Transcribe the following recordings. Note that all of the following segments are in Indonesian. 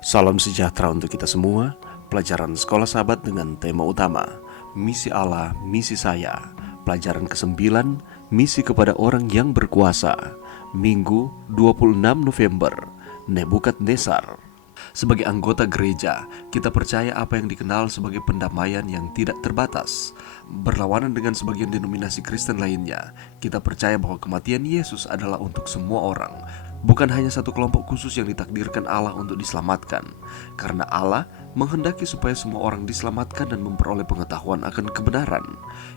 Salam sejahtera untuk kita semua. Pelajaran Sekolah Sahabat dengan tema utama Misi Allah, Misi Saya. Pelajaran ke-9, Misi kepada orang yang berkuasa. Minggu 26 November, Nebukadnezar. Sebagai anggota gereja, kita percaya apa yang dikenal sebagai pendamaian yang tidak terbatas. Berlawanan dengan sebagian denominasi Kristen lainnya, kita percaya bahwa kematian Yesus adalah untuk semua orang, bukan hanya satu kelompok khusus yang ditakdirkan Allah untuk diselamatkan. Karena Allah menghendaki supaya semua orang diselamatkan dan memperoleh pengetahuan akan kebenaran.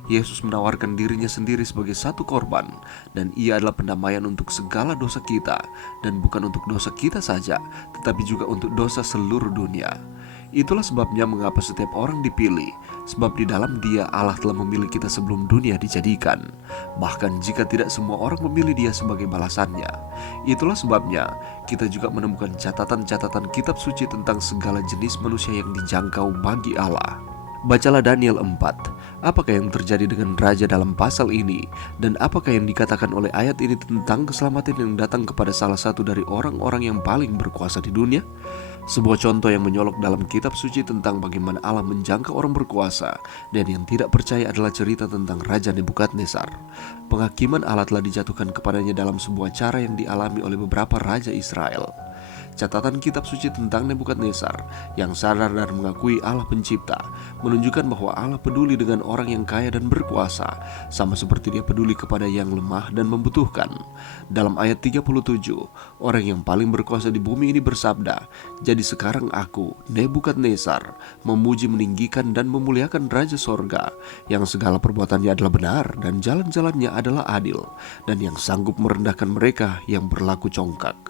Yesus menawarkan dirinya sendiri sebagai satu korban, dan ia adalah pendamaian untuk segala dosa kita, dan bukan untuk dosa kita saja, tetapi juga untuk dosa seluruh dunia. Itulah sebabnya mengapa setiap orang dipilih, sebab di dalam Dia Allah telah memilih kita sebelum dunia dijadikan. Bahkan jika tidak semua orang memilih Dia sebagai balasannya. Itulah sebabnya kita juga menemukan catatan-catatan kitab suci tentang segala jenis manusia yang dijangkau bagi Allah. Bacalah Daniel 4. Apakah yang terjadi dengan raja dalam pasal ini? Dan apakah yang dikatakan oleh ayat ini tentang keselamatan yang datang kepada salah satu dari orang-orang yang paling berkuasa di dunia? Sebuah contoh yang menyolok dalam kitab suci tentang bagaimana Allah menjangkau orang berkuasa dan yang tidak percaya adalah cerita tentang Raja Nebukadnezar. Penghakiman Allah telah dijatuhkan kepadanya dalam sebuah cara yang dialami oleh beberapa raja Israel. Catatan kitab suci tentang Nebukadnezar yang sadar dan mengakui Allah pencipta menunjukkan bahwa Allah peduli dengan orang yang kaya dan berkuasa, sama seperti Dia peduli kepada yang lemah dan membutuhkan. Dalam ayat 37, orang yang paling berkuasa di bumi ini bersabda, "Jadi sekarang aku, Nebukadnezar, memuji, meninggikan dan memuliakan Raja Sorga, yang segala perbuatannya adalah benar dan jalan-jalannya adalah adil, dan yang sanggup merendahkan mereka yang berlaku congkak."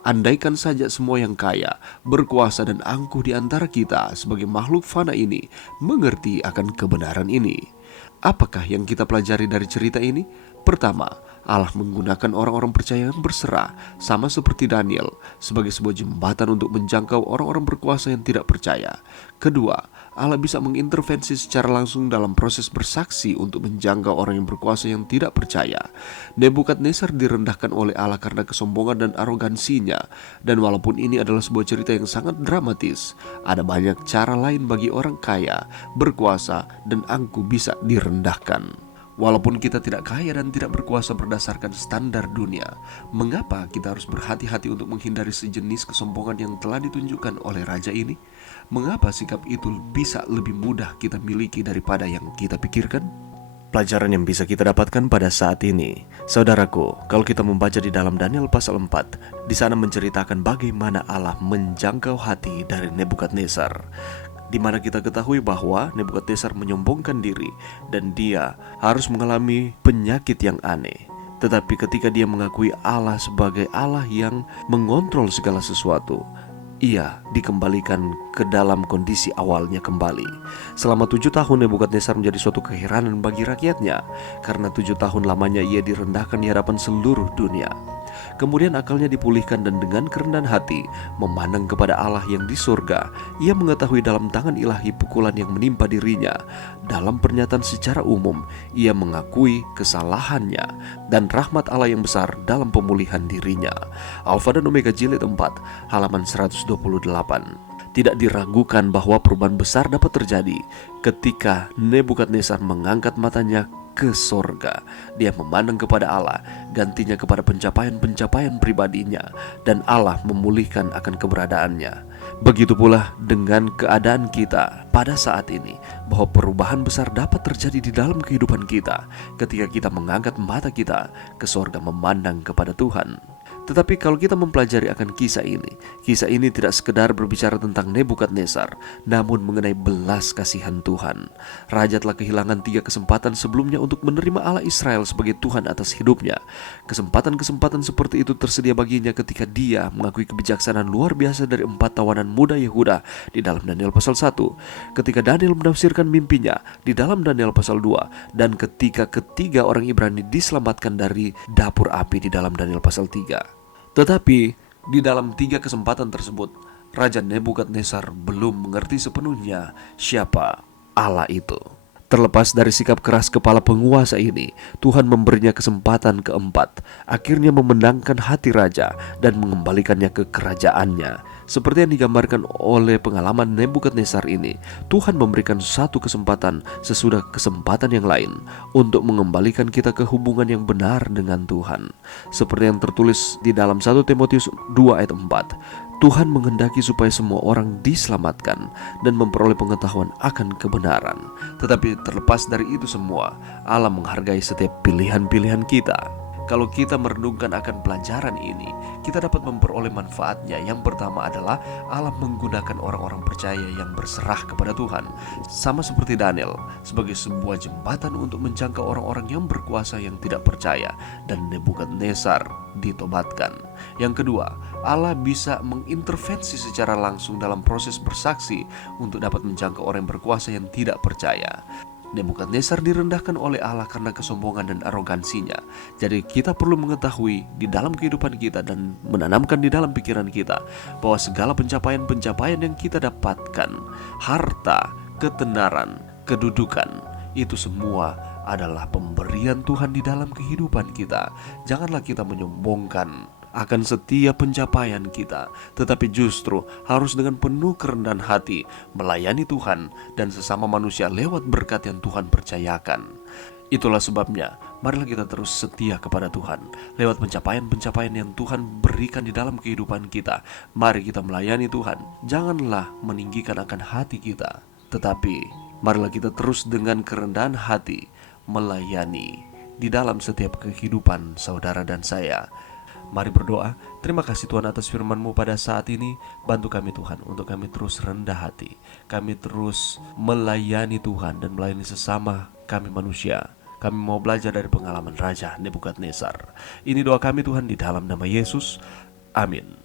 Andaikan saja semua yang kaya, berkuasa dan angkuh di antara kita sebagai makhluk fana ini mengerti akan kebenaran ini. Apakah yang kita pelajari dari cerita ini? Pertama, Allah menggunakan orang-orang percaya yang berserah, sama seperti Daniel, sebagai sebuah jembatan untuk menjangkau orang-orang berkuasa yang tidak percaya. Kedua, Allah bisa mengintervensi secara langsung dalam proses bersaksi untuk menjangkau orang yang berkuasa yang tidak percaya. Nebukadnezar direndahkan oleh Allah karena kesombongan dan arogansinya, dan walaupun ini adalah sebuah cerita yang sangat dramatis, ada banyak cara lain bagi orang kaya, berkuasa, dan angkuh bisa direndahkan. Walaupun kita tidak kaya dan tidak berkuasa berdasarkan standar dunia, mengapa kita harus berhati-hati untuk menghindari sejenis kesombongan yang telah ditunjukkan oleh raja ini? Mengapa sikap itu bisa lebih mudah kita miliki daripada yang kita pikirkan? Pelajaran yang bisa kita dapatkan pada saat ini, saudaraku, kalau kita membaca di dalam Daniel pasal 4, di sana menceritakan bagaimana Allah menjangkau hati dari Nebukadnezar, di mana kita ketahui bahwa Nebukadnezar menyombongkan diri dan dia harus mengalami penyakit yang aneh. Tetapi ketika dia mengakui Allah sebagai Allah yang mengontrol segala sesuatu, ia dikembalikan ke dalam kondisi awalnya kembali. Selama 7 tahun Nebukadnezar menjadi suatu keheranan bagi rakyatnya, karena 7 tahun lamanya ia direndahkan di hadapan seluruh dunia. Kemudian akalnya dipulihkan dan dengan kerendahan hati memandang kepada Allah yang di surga. Ia mengetahui dalam tangan ilahi pukulan yang menimpa dirinya. Dalam pernyataan secara umum, ia mengakui kesalahannya dan rahmat Allah yang besar dalam pemulihan dirinya. Alfa dan Omega jilid 4 halaman 128. Tidak diragukan bahwa perubahan besar dapat terjadi ketika Nebukadnezar mengangkat matanya ke sorga. Dia memandang kepada Allah, gantinya kepada pencapaian-pencapaian pribadinya, dan Allah memulihkan akan keberadaannya. Begitu pula dengan keadaan kita pada saat ini, bahwa perubahan besar dapat terjadi di dalam kehidupan kita ketika kita mengangkat mata kita ke sorga memandang kepada Tuhan. Tetapi kalau kita mempelajari akan kisah ini tidak sekedar berbicara tentang Nebukadnezar, namun mengenai belas kasihan Tuhan. Raja telah kehilangan 3 kesempatan sebelumnya untuk menerima Allah Israel sebagai Tuhan atas hidupnya. Kesempatan-kesempatan seperti itu tersedia baginya ketika dia mengakui kebijaksanaan luar biasa dari 4 tawanan muda Yehuda di dalam Daniel pasal 1, ketika Daniel menafsirkan mimpinya di dalam Daniel pasal 2, dan ketika ketiga orang Ibrani diselamatkan dari dapur api di dalam Daniel pasal 3. Tetapi di dalam 3 kesempatan tersebut, Raja Nebukadnezar belum mengerti sepenuhnya siapa Allah itu. Terlepas dari sikap keras kepala penguasa ini, Tuhan memberinya kesempatan keempat, akhirnya memenangkan hati raja dan mengembalikannya ke kerajaannya. Seperti yang digambarkan oleh pengalaman Nebukadnezar ini, Tuhan memberikan satu kesempatan sesudah kesempatan yang lain untuk mengembalikan kita ke hubungan yang benar dengan Tuhan. Seperti yang tertulis di dalam 1 Timotius 2 ayat 4, Tuhan menghendaki supaya semua orang diselamatkan dan memperoleh pengetahuan akan kebenaran. Tetapi terlepas dari itu semua, Allah menghargai setiap pilihan-pilihan kita. Kalau kita merenungkan akan pelajaran ini, kita dapat memperoleh manfaatnya. Yang pertama adalah Allah menggunakan orang-orang percaya yang berserah kepada Tuhan, sama seperti Daniel, sebagai sebuah jembatan untuk menjangkau orang-orang yang berkuasa yang tidak percaya, dan Nebukadnezar ditobatkan. Yang kedua, Allah bisa mengintervensi secara langsung dalam proses bersaksi untuk dapat menjangkau orang yang berkuasa yang tidak percaya. Nebukadnezar direndahkan oleh Allah karena kesombongan dan arogansinya. Jadi kita perlu mengetahui di dalam kehidupan kita dan menanamkan di dalam pikiran kita bahwa segala pencapaian-pencapaian yang kita dapatkan, harta, ketenaran, kedudukan, itu semua adalah pemberian Tuhan di dalam kehidupan kita. Janganlah kita menyombongkan akan setiap pencapaian kita, tetapi justru harus dengan penuh kerendahan hati melayani Tuhan dan sesama manusia lewat berkat yang Tuhan percayakan. Itulah sebabnya, marilah kita terus setia kepada Tuhan lewat pencapaian-pencapaian yang Tuhan berikan di dalam kehidupan kita. Mari kita melayani Tuhan. Janganlah meninggikan akan hati kita, tetapi marilah kita terus dengan kerendahan hati melayani di dalam setiap kehidupan saudara dan saya. Mari berdoa. Terima kasih Tuhan atas firman-Mu pada saat ini. Bantu kami Tuhan untuk kami terus rendah hati, kami terus melayani Tuhan dan melayani sesama kami manusia. Kami mau belajar dari pengalaman Raja Nebukadnezar. Ini doa kami Tuhan di dalam nama Yesus. Amin.